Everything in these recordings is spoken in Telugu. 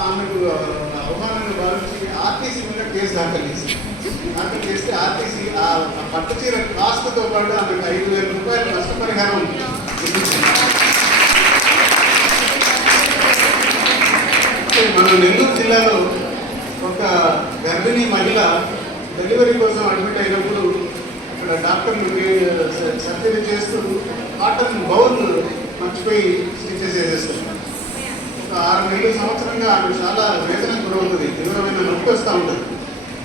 ఆమెకు అవమానాన్ని భావించి ఆర్టీసీ మీద కేసు దాఖలు చేసింది. దాఖలు చేస్తే ఆర్టీసీ ఆ పట్టు చీర కాస్ట్తో పాటు ఆమెకు ఐదు వేల రూపాయల నష్టపరిహారం మన నెల్లూరు జిల్లాలో ఒక గర్భిణీ మహిళ డెలివరీ కోసం అడ్మిట్ అయినప్పుడు అక్కడ డాక్టర్లు సర్జరీ చేస్తూ కాటన్ బౌల్ మర్చిపోయి స్టిచెస్ చేసేస్తున్నారు ఆరు నెలలు సంవత్సరంగా ఆమె చాలా వేదన గురవుతుంది తీవ్రమైన నొప్పి వస్తూ ఉంటుంది.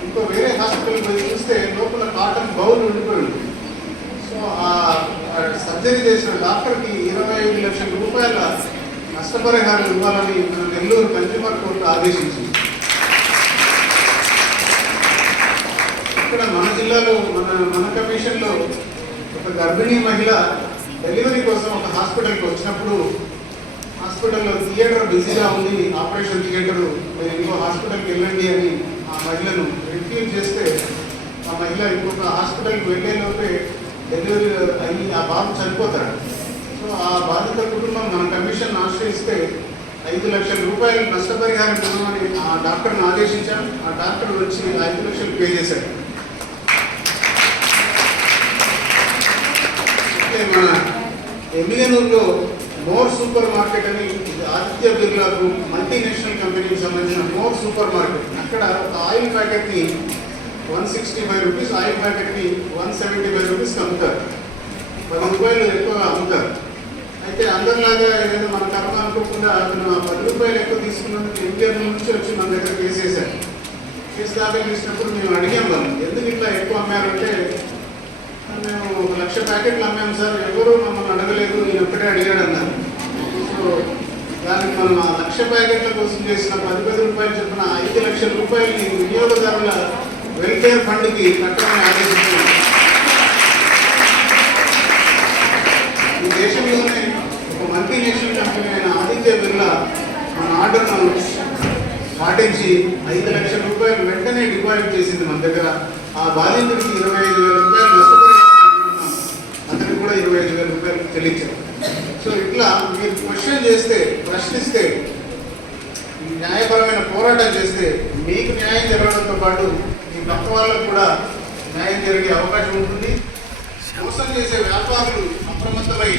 ఇంకో వేరే హాస్పిటల్ పోయి చూస్తే లోపల కాటన్ బౌల్ ఉండిపోయింది. సో ఆ ఆ సర్జరీ చేసిన డాక్టర్కి ఇరవై ఐదు లక్షల రూపాయల నష్టపరిహారం ఇవ్వాలని మన నెల్లూరు కన్జ్యూమర్ కోర్టు ఆదేశించింది. ఇక్కడ మన జిల్లాలో మన మన కమిషన్లో ఒక గర్భిణీ మహిళ డెలివరీ కోసం ఒక హాస్పిటల్కి వచ్చినప్పుడు హాస్పిటల్లో థియేటర్ బిజీగా ఉంది ఆపరేషన్ థియేటర్ మీరు ఇంకో హాస్పిటల్కి వెళ్ళండి అని ఆ మహిళను రిఫ్యూజ్ చేస్తే ఆ మహిళ ఇంకొక హాస్పిటల్కి వెళ్ళేలోపే డెలివరీ అయ్యి ఆ బాబు చనిపోతాడు. సో ఆ బాధిత కుటుంబం మన కమిషన్ ఆశ్రయిస్తే ఐదు లక్షల రూపాయలు నష్టపరిహారం ఇవ్వమని ఆ డాక్టర్ని ఆదేశించాను ఆ డాక్టర్ వచ్చి ఐదు లక్షలు పే చేశాడు. అయితే మన ఎమ్మిగనూరులో మోర్ సూపర్ మార్కెట్ అని ఆదిత్య బిర్లా గ్రూప్ మల్టీనేషనల్ కంపెనీకి సంబంధించిన మోర్ సూపర్ మార్కెట్. అక్కడ ఒక oil ప్యాకెట్ని one sixty five rupees oil ప్యాకెట్ని one seventy five రూపీస్కి అమ్ముతారు. పది రూపాయలు ఎక్కువ అమ్ముతారు. అయితే అందరిలాగా ఏదైనా మన కర్మ అనుకోకుండా అతను ఆ పది రూపాయలు ఎక్కువ తీసుకున్నందుకు ఎన్టీఆర్ నుంచి వచ్చి మన దగ్గర కేసు వేశారు. కేసు దాఖలు చేసినప్పుడు మేము అడిగాం వాళ్ళు ఎందుకు ఇట్లా ఎక్కువ అమ్మారంటే మేము లక్ష ప్యాకెట్లు అమ్మాము సార్. ఎవరు మమ్మల్ని అడగలేదు. నేను ఒక్కటే అడిగాడు అన్నారు. సో దానికి మనం ఆ లక్ష ప్యాకెట్ల కోసం చేసిన పది పది రూపాయలు చెప్పిన ఐదు లక్షల రూపాయలని వినియోగదారుల వెల్ఫేర్ ఫండ్కి కట్టమని ఆదేశించాము ఈ దేశంలోనే ఒక మల్టీనేషనల్ కంపెనీ అయిన ఆదిత్య బిర్లా మన ఆర్డర్ను పాటించి ఐదు లక్షల రూపాయలు వెంటనే డిపాజిట్ చేసింది మన దగ్గర. ఆ బాధితుడికి ఇరవై ఐదు వేల రూపాయలు నష్టపరిహారం ఇవ్వనున్నాం. అతనికి కూడా ఇరవై ఐదు వేల సో ఇట్లా మీరు క్వశ్చన్ చేస్తే ప్రశ్నిస్తే న్యాయపరమైన పోరాటం చేస్తే మీకు న్యాయం జరగడంతో పాటు మీ పక్క వాళ్ళకు కూడా న్యాయం జరిగే అవకాశం ఉంటుంది. మోసం చేసే వ్యాపారులు అప్రమత్తమై